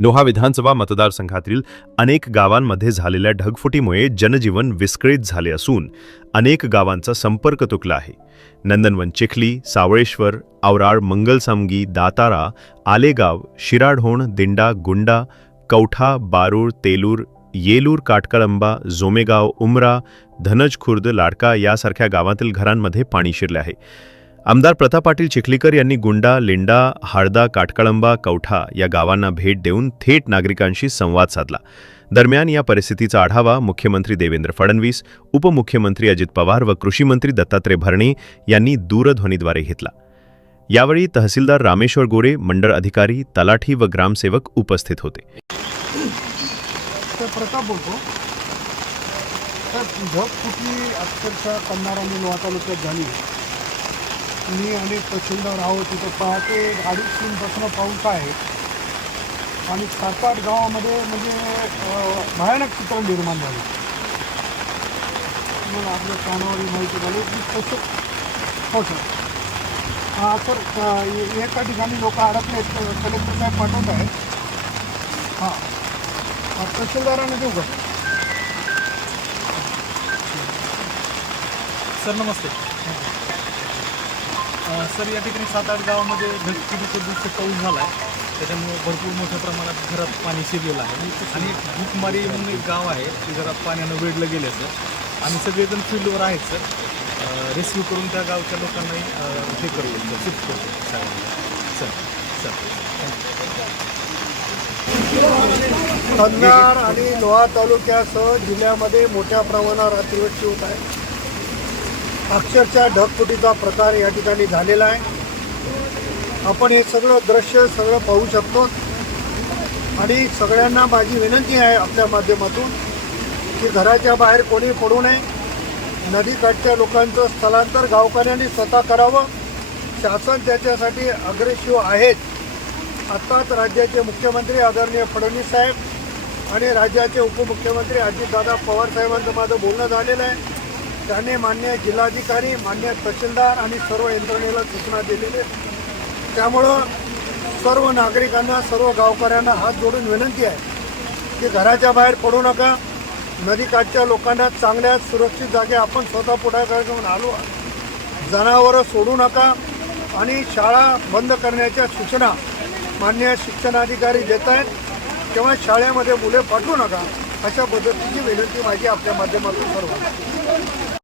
लोहा विधानसभा मतदारसंघातील अनेक गावांमध्ये झालेल्या ढगफुटीमुळे जनजीवन विस्कळीत झाले असून अनेक गावांचा संपर्क तुटला आहे. नंदनवन चिखली सावळेश्वर आवराळ मंगलसामगी दातारा आलेगाव शिराढोण दिंडा गुंडा कवठा बारूळ तेलूर येलूर काटकळंबा जोमेगाव उमरा धनज खुर्द लाडका यासारख्या गावातील घरांमध्ये पाणी शिरले आहे. आमदार प्रताप पाटील चिखलीकर यांनी गुंडा लिंडा हाळदा काटकळंबा कवठा या गावांना भेट देऊन थेट नागरिकांशी संवाद साधला. दरम्यान या परिस्थितीचा आढावा मुख्यमंत्री देवेंद्र फडणवीस उपमुख्यमंत्री अजित पवार व कृषीमंत्री दत्तात्रय भरणे यांनी दूरध्वनीद्वारे घेतला. यावेळी तहसीलदार रामेश्वर गोरे मंडळ अधिकारी तलाठी व ग्रामसेवक उपस्थित होते. प्रताप बोलतो. तर कुठली अक्षरशः कन्नार तालुक्यात झाली? मी आणि तहसीलदार आहोत तिथं पहाटे अडीच तीनपासून पाऊस आहे. आणि सात आठ गावामध्ये म्हणजे भयानक चित्र निर्माण झालं. मला आपल्या कानावर माहिती झाली. की तसं हो सर हां सर एका ठिकाणी लोक अडकले कलेक्टर साहेब पाठवत आहेत. हां. हां, तहसीलदारांना देऊ का? सर नमस्ते. सर या ठिकाणी सात आठ गावामध्ये ढगफुटीच्या दिवशी पाऊस झाला आहे त्याच्यामुळे भरपूर मोठ्या प्रमाणात घरात पाणी शिरलेलं आहे. आणि भूकमारी म्हणून एक गाव आहे ते जरा पाण्यानं वेढलं गेलं सर. आणि सगळेजण फील्डवर आहेत सर. रेस्क्यू करून त्या गावच्या लोकांनाही हे करू सर. शिफ्ट करतो सर सर. कन्नार आणि लोहा तालुक्यासह जिल्ह्यामध्ये मोठ्या प्रमाणावर अतिवृष्टी होत आहे. अक्षरशः ढगफुटीचा प्रकार या ठिकाणी झालेला आहे. आपण हे सगळं दृश्य सगळं पाहू शकतो. आणि सगळ्यांना माझी विनंती आहे आपल्या माध्यमातून की घराच्या बाहेर कोणी पडू नये. नदीकाठच्या लोकांचं स्थलांतर गावकऱ्यांनी स्वतः करावं. शासन त्याच्यासाठी अग्रेसिव्ह आहेत. आत्ताच राज्याचे मुख्यमंत्री आदरणीय फडणवीस साहेब आणि राज्याचे उपमुख्यमंत्री अजितदादा पवार साहेबांचं माझं बोलणं झालेलं आहे. त्याने मान्य जिल्हाधिकारी मान्य तहसीलदार आणि सर्व यंत्रणेला सूचना दिलेल्या आहे. त्यामुळं सर्व नागरिकांना सर्व गावकऱ्यांना हात जोडून विनंती आहे की घराच्या बाहेर पडू नका. नदीकाठच्या लोकांना चांगल्या सुरक्षित जागे आपण स्वतः पुढाकार घेऊन आलो. जनावरं सोडू नका आणि शाळा बंद करण्याच्या सूचना मान्य शिक्षणाधिकारी देत आहेत. किंवा शाळेमध्ये मुले पाठवू नका. अशा पद्धतीची विनंती माझी आपल्या माध्यमातून सर्व